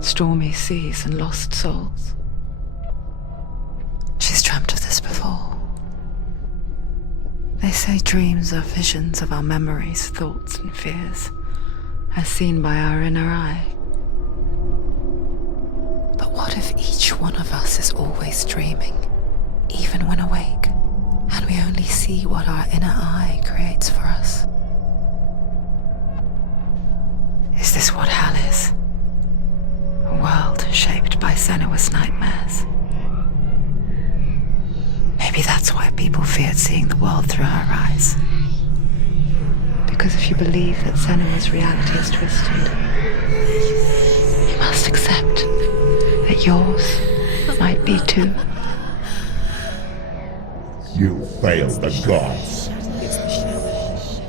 stormy seas and lost souls. She's dreamt of this before. They say dreams are visions of our memories, thoughts and fears, as seen by our inner eye. But what if each one of us is always dreaming, even when awake, and we only see what our inner eye creates for us? Is this what hell is? A world shaped by Senua's nightmares. Maybe that's why people feared seeing the world through her eyes. Because if you believe that Senua's reality is twisted, you must accept that yours might be too. You failed the gods.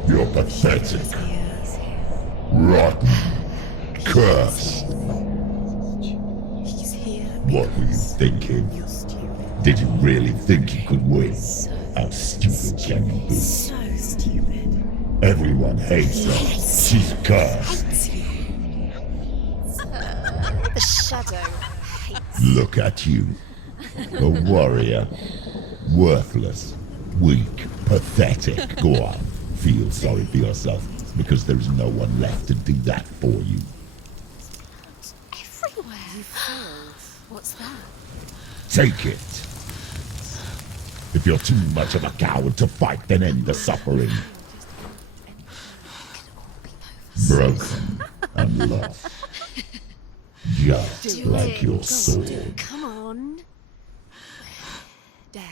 You're pathetic. Rotten. Cursed. What were you thinking? Did you really think you could win? How stupid can you be? So stupid. Everyone hates her. She's cursed. The shadow hates. Look at you. A warrior. Worthless. Weak. Pathetic. Go on. Feel sorry for yourself, because there is no one left to do that for you. Everywhere. You failed. What's that? Take it. If you're too much of a coward to fight, then end the suffering. Broken and lost. Just like your sword. Come on. Dare.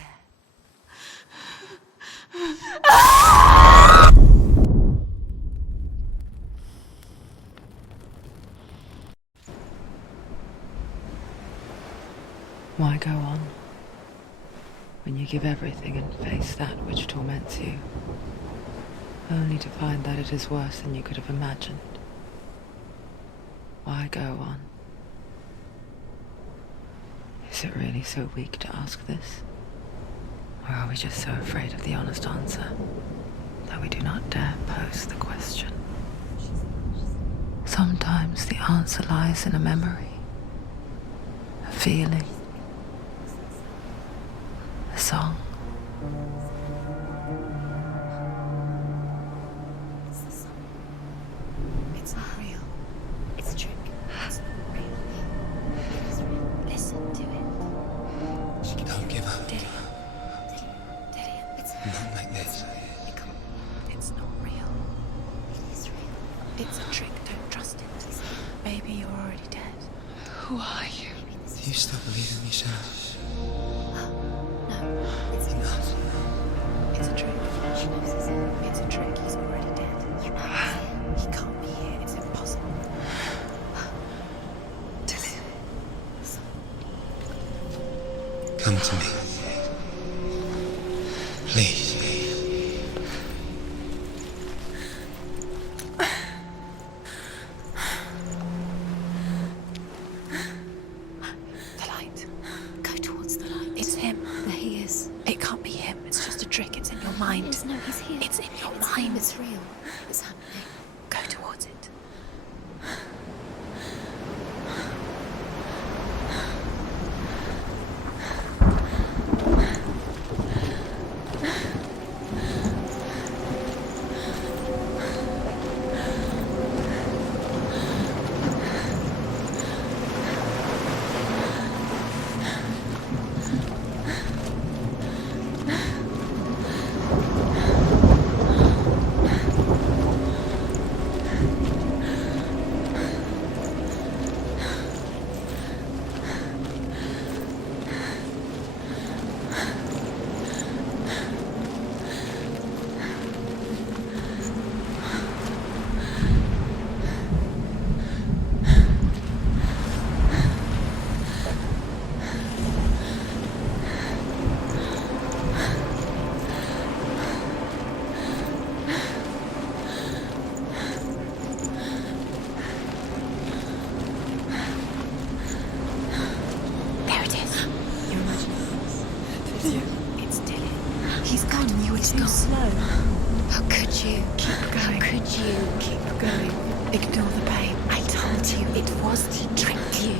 Why go on when you give everything and face that which torments you, only to find that it is worse than you could have imagined? Why go on? Is it really so weak to ask this? Or are we just so afraid of the honest answer that we do not dare pose the question? Sometimes the answer lies in a memory, a feeling, a song. It's not real. It's a trick. It's not real. It is real. Listen to it. Don't give up. Did it? It's Not like this. It's not real. It is real. It's a trick. Don't trust it. Baby, you're already dead. Who are you? Do you still believe in yourself? No, it's not. It's a trick. She knows it's a trick. He's already dead. You know he can't be here. It's impossible. Come to me. Please. The light. Go towards the light. It's him. There he is. It can't be him. It's just a trick. It's in your mind. No, he's here. It's in your mind. It's real. It's happening. Go towards it. Too slow. How could you? Keep going. How could you? Keep going. Ignore the pain. I told tricked you. It was he tricked you.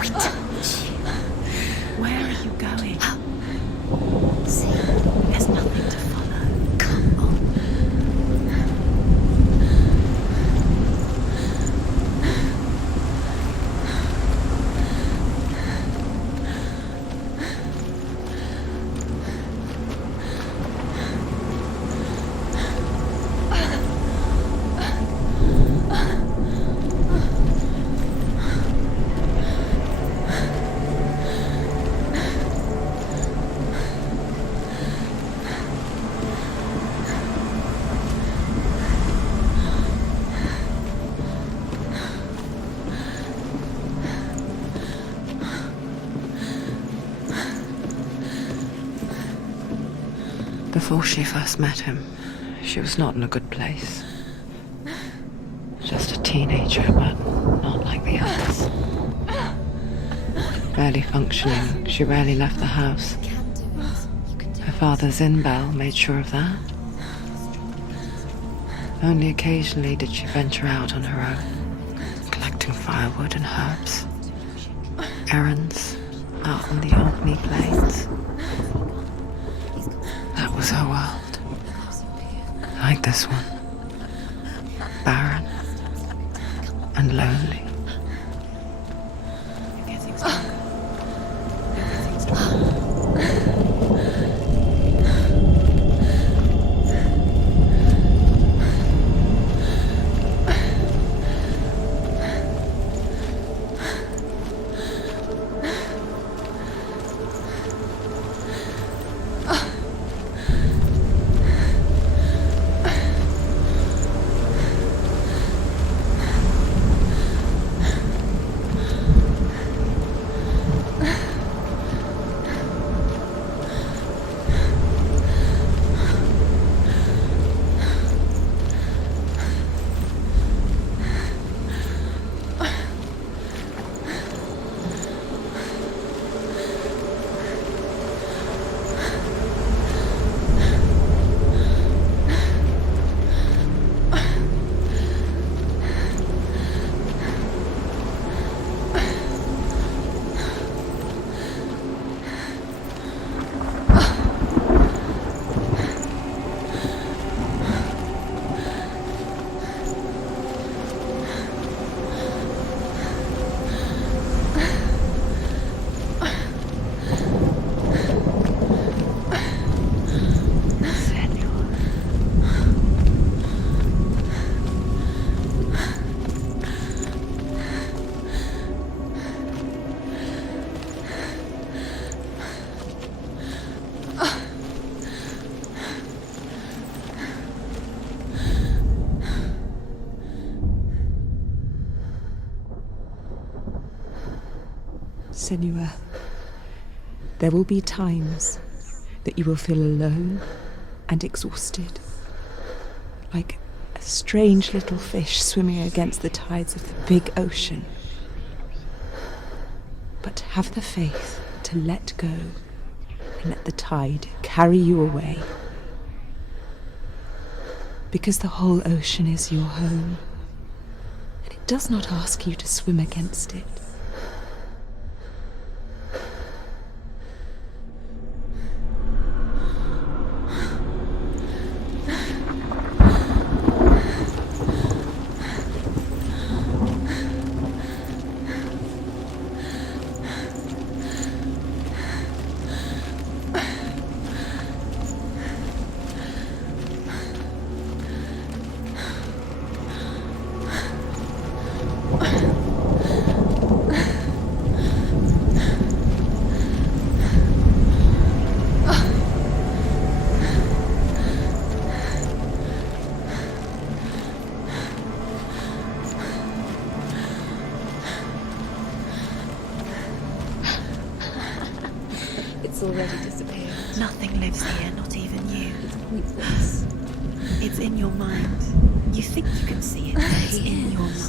We told you. Where are you going? See, there's nothing to follow. Come on. Before she first met him, she was not in a good place. Just a teenager, but not like the others. Barely functioning, she rarely left the house. You can do it. You can do Her father's in-bell made sure of that. Only occasionally did she venture out on her own, collecting firewood and herbs. Errands out on the Orkney Plains. That was her world. Like this one. Barren and lonely. You're getting stronger. You're getting stronger. Senua, there will be times that you will feel alone and exhausted, like a strange little fish swimming against the tides of the big ocean. But have the faith to let go and let the tide carry you away, because the whole ocean is your home, and it does not ask you to swim against it. It's already disappeared. Nothing lives here, not even you. It's pointless. It's in your mind. You think you can see it, but it's in your mind.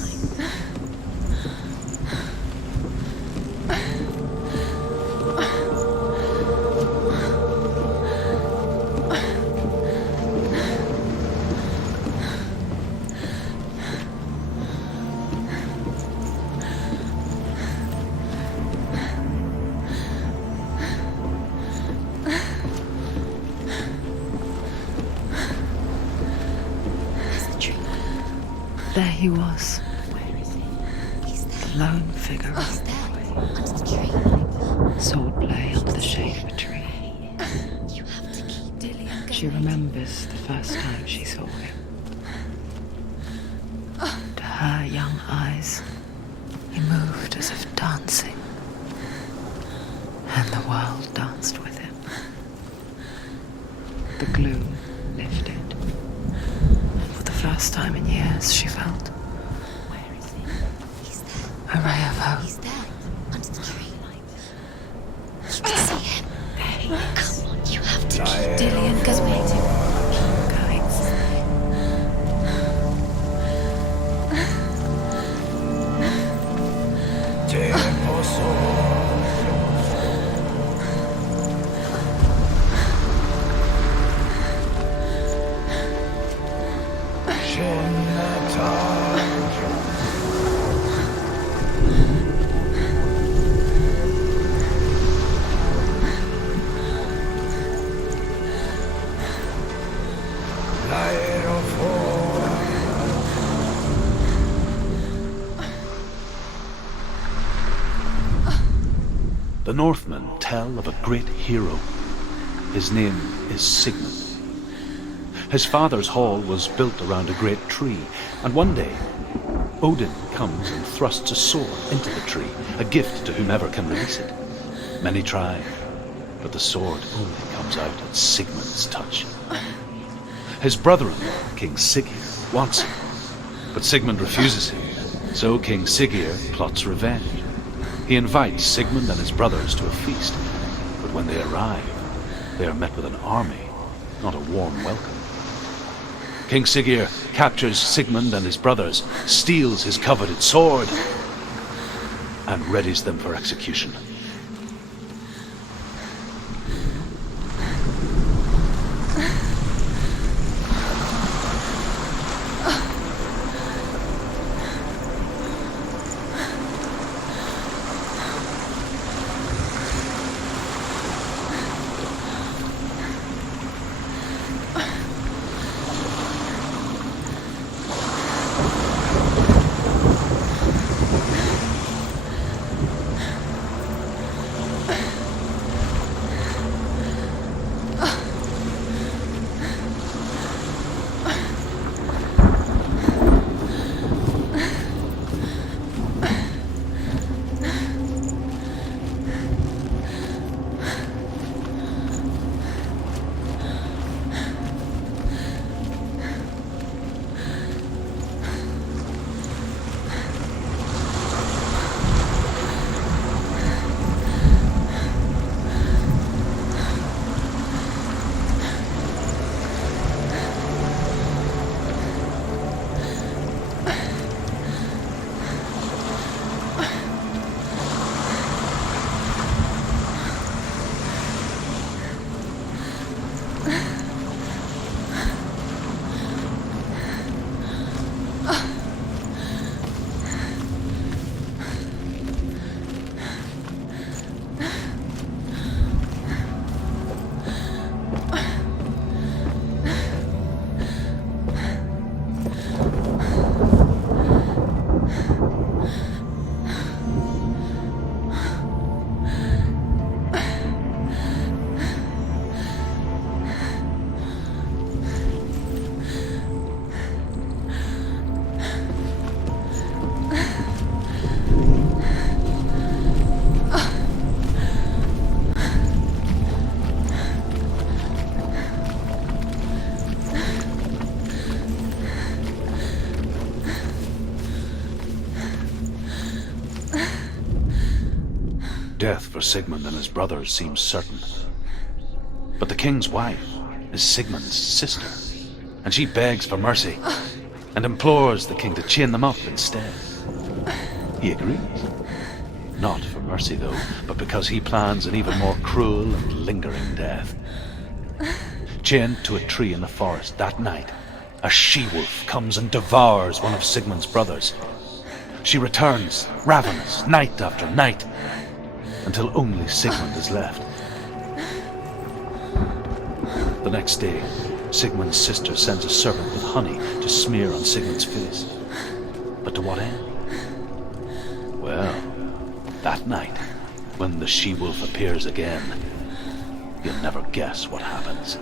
There he was, Where is he? He's there. the lone figure He's of there. Under the tree. swordplay under the shade of a tree. You have to keep Dillian going. She remembers the first time she saw him. To her young eyes, he moved as if dancing, and the world danced with him. The gloom lifted. For the first time in years, she felt Where is he? He's there. a ray of hope. He's there. Under the tree. You can see him. Come on, you have to keep Dillian going. The Northmen tell of a great hero. His name is Sigmund. His father's hall was built around a great tree, and one day Odin comes and thrusts a sword into the tree, a gift to whomever can release it. Many try, but the sword only comes out at Sigmund's touch. His brother-in-law, King Siggeir, wants him, but Sigmund refuses him, so King Siggeir plots revenge. He invites Sigmund and his brothers to a feast, but when they arrive, they are met with an army, not a warm welcome. King Siggeir captures Sigmund and his brothers, steals his coveted sword, and readies them for execution. Death for Sigmund and his brothers seems certain. But the king's wife is Sigmund's sister, and she begs for mercy and implores the king to chain them up instead. He agrees. Not for mercy, though, but because he plans an even more cruel and lingering death. Chained to a tree in the forest that night, a she-wolf comes and devours one of Sigmund's brothers. She returns, ravenous, night after night, until only Sigmund is left. The next day, Sigmund's sister sends a serpent with honey to smear on Sigmund's face. But to what end? Well, that night, when the she-wolf appears again, you'll never guess what happens.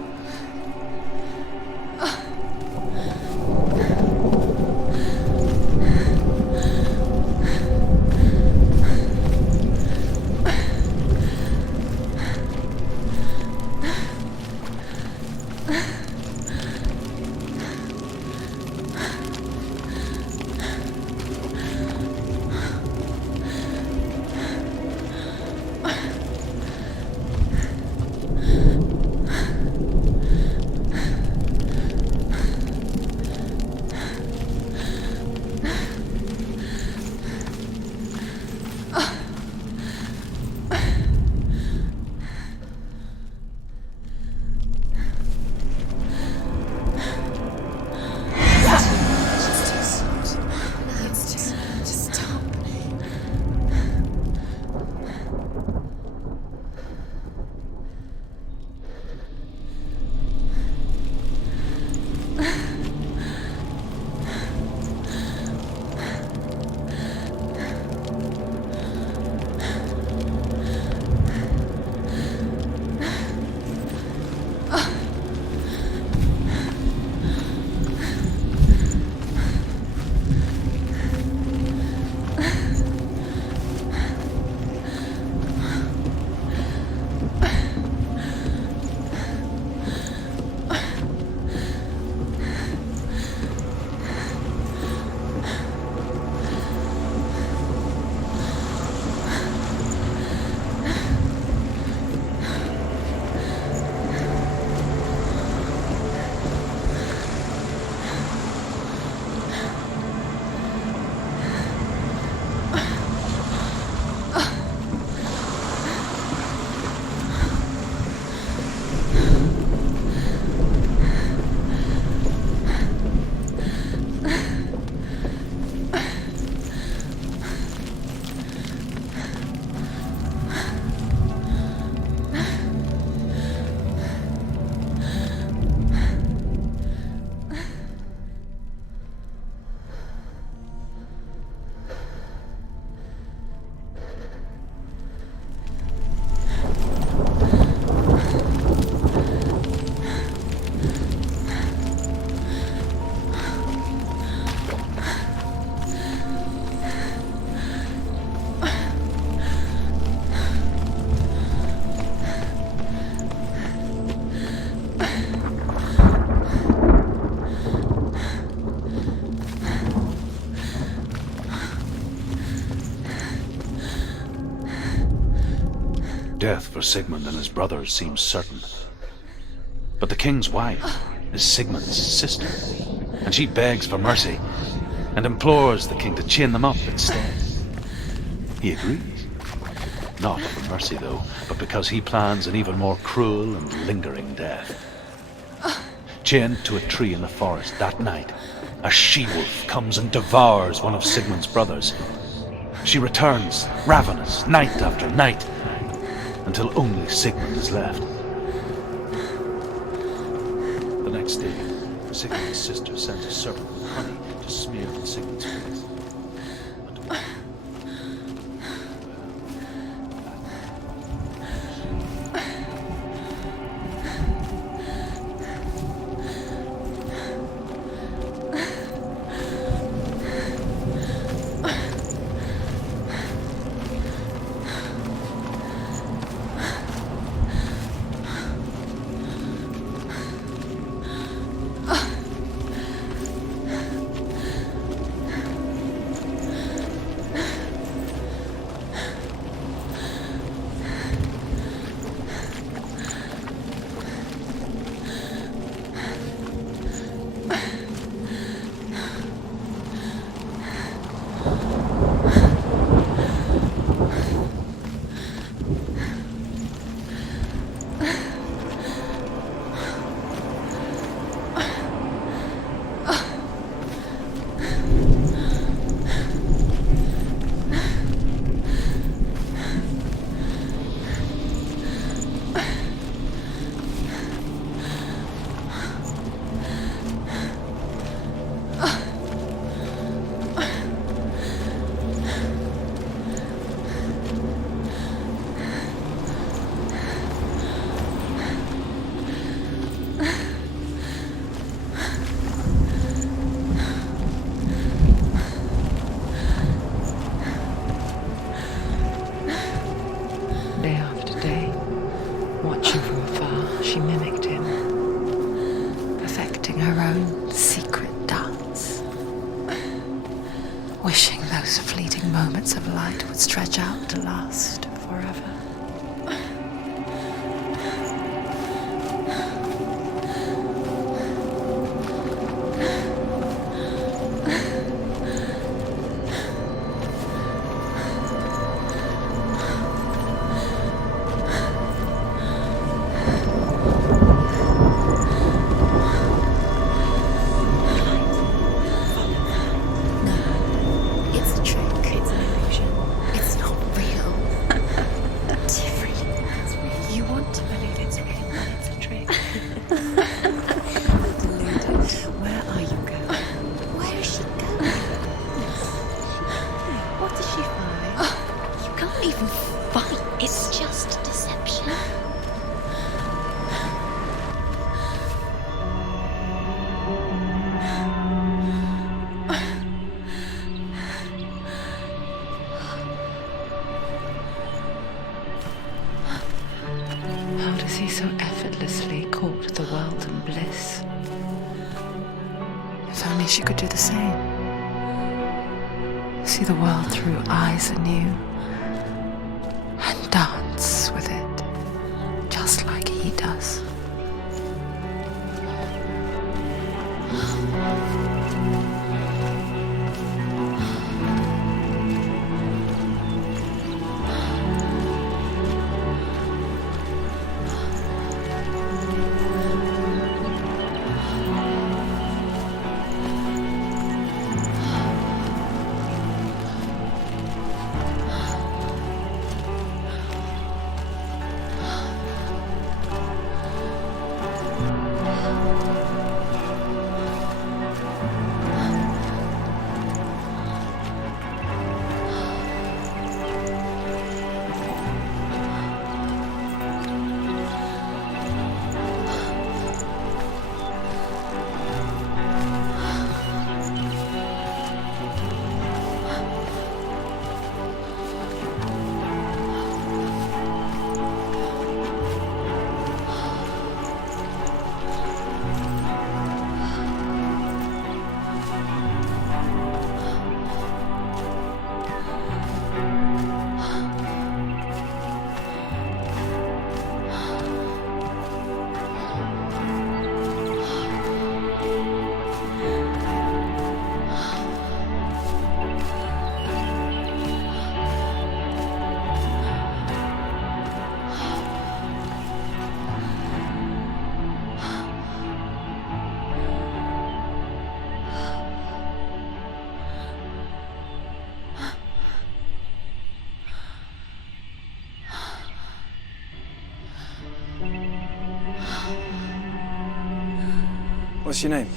Death for Sigmund and his brothers seems certain. But the king's wife is Sigmund's sister, and she begs for mercy and implores the king to chain them up instead. He agrees. Not for mercy, though, but because he plans an even more cruel and lingering death. Chained to a tree in the forest that night, a she-wolf comes and devours one of Sigmund's brothers. She returns, ravenous, night after night, until only Sigmund is left. The next day, Sigmund's sister sends a serpent with honey to smear on Sigmund's face. But wishing those fleeting moments of light would stretch out to last forever. It's a trick. It's an illusion. It's not real. You want to believe it's real, but it's a trick. Deluded. Where are you going? Where is she going? What does she find? You can't even fight. It's just deception. How does he so effortlessly court the world and bliss? If only she could do the same. See the world through eyes anew and dance with it, just like he does. What's your name?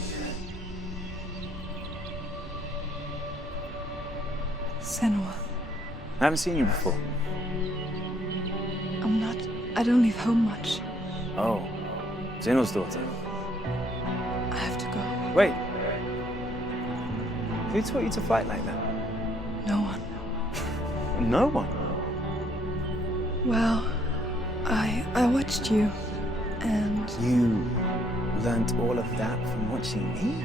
Senua. I haven't seen you before. I don't leave home much. Oh, Zenua's daughter. I have to go. Wait. Who taught you to fight like that? No one. No one. Well, I watched you, and You learnt all of that from watching me?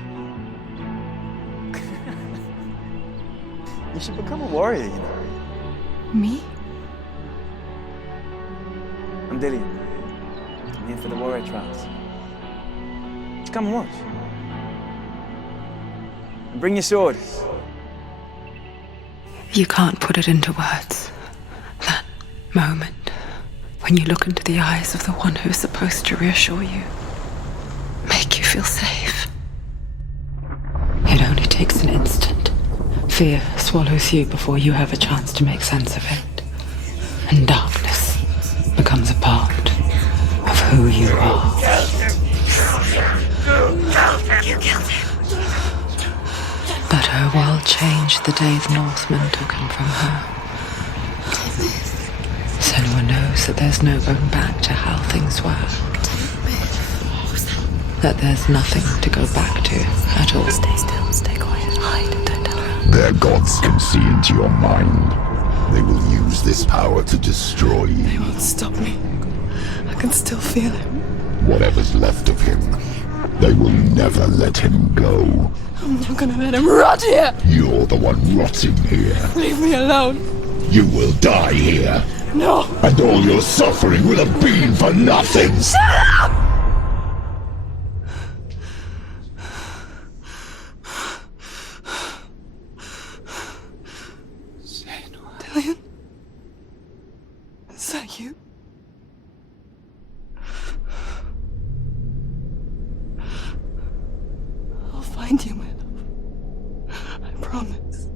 You should become a warrior, you know. me? I'm Dillian. I'm here for the warrior trials. Just come and watch. And bring your sword. You can't put it into words. That moment when you look into the eyes of the one who is supposed to reassure you, make you feel safe. It only takes an instant. Fear swallows you before you have a chance to make sense of it. And darkness becomes a part of who you are. You killed him. But her world changed the day the Northmen took him from her. Senua knows that there's no going back to how things were. That there's nothing to go back to at all. Stay still, stay quiet, hide, don't tell her. Their gods can see into your mind. They will use this power to destroy They you. won't stop me. I can still feel him. Whatever's left of him, they will never let him go. I'm not gonna let him rot here! You're the one rotting here. Leave me alone! You will die here. No! And all your suffering will have been for nothing. Shut up! Dillion? Is that you? I'll find you, my love. I promise.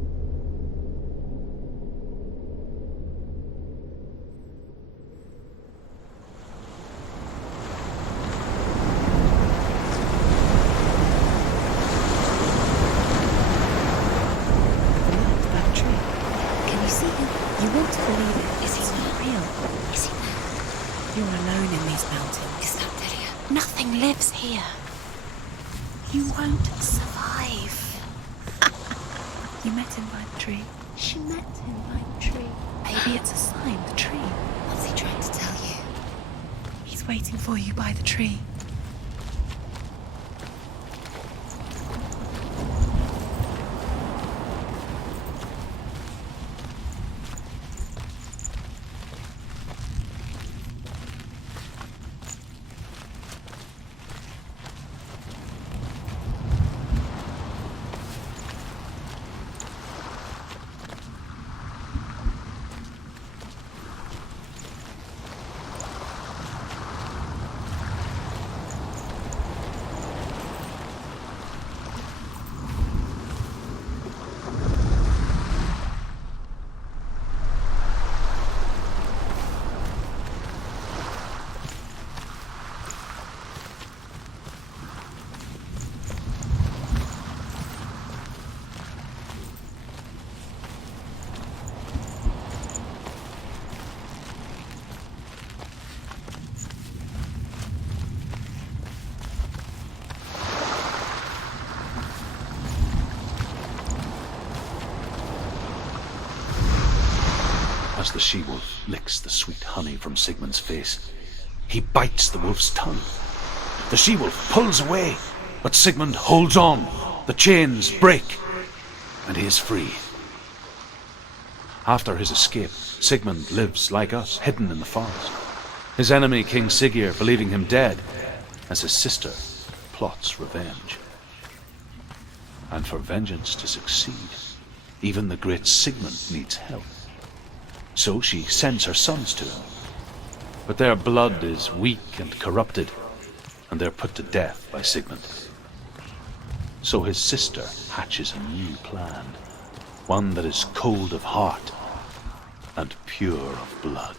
That tree. Can you see him? You want to believe it. Is he not real? Is he there? You're alone in these mountains. Is that Dillion? Nothing lives here. You won't survive. You met him by the tree. She met him by a tree. Maybe it's a sign, the tree. What's he trying to tell you? He's waiting for you by the tree. As the she-wolf licks the sweet honey from Sigmund's face, he bites the wolf's tongue. The she-wolf pulls away, but Sigmund holds on. The chains break, and he is free. After his escape, Sigmund lives like us, hidden in the forest. His enemy, King Siggeir, believing him dead, as his sister plots revenge. And for vengeance to succeed, even the great Sigmund needs help. So she sends her sons to him. But their blood is weak and corrupted, and they're put to death by Sigmund. So his sister hatches a new plan, one that is cold of heart and pure of blood.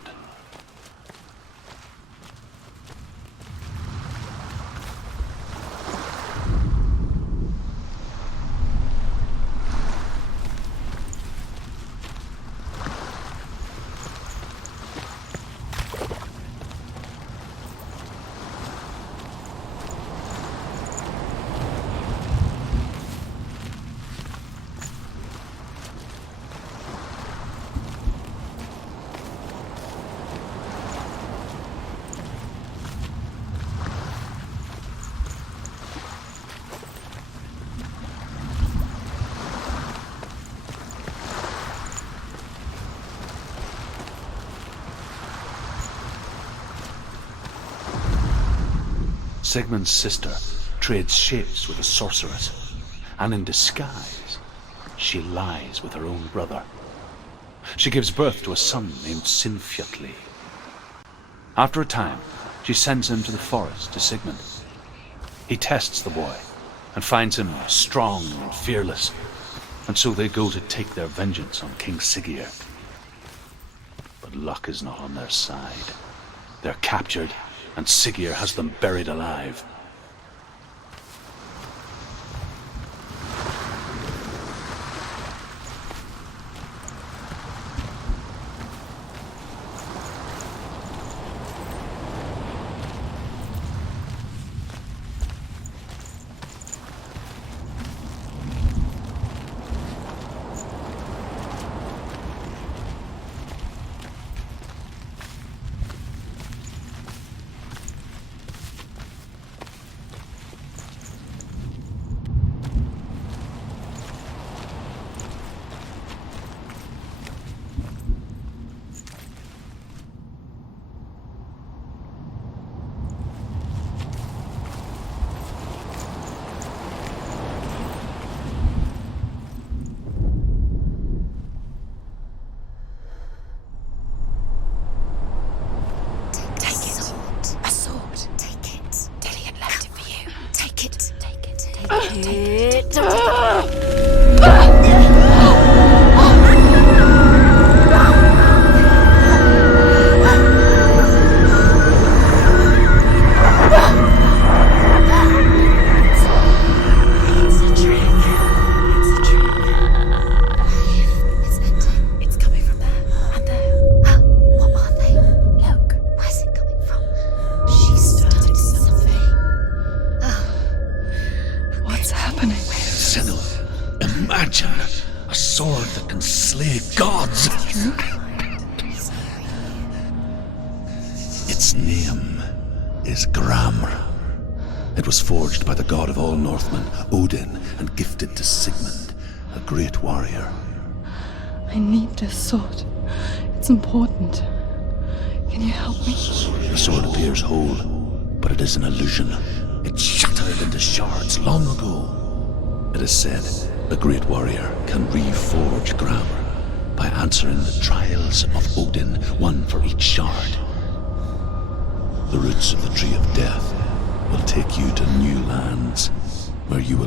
Sigmund's sister trades shapes with a sorceress, and in disguise, she lies with her own brother. She gives birth to a son named Sinfjotli. After a time, she sends him to the forest to Sigmund. He tests the boy and finds him strong and fearless, and so they go to take their vengeance on King Siggeir. But luck is not on their side. They're captured, and Siggeir has them buried alive. Imagine a sword that can slay gods. Its name is Gramr. It was forged by the god of all Northmen, Odin, and gifted to Sigmund, a great warrior. I need this sword. It's important. Can you help me? The sword appears whole, but it is an illusion. It shattered into shards long ago. It is said a great warrior can reforge Gramr by answering the trials of Odin, one for each shard. The roots of the Tree of Death will take you to new lands, where you will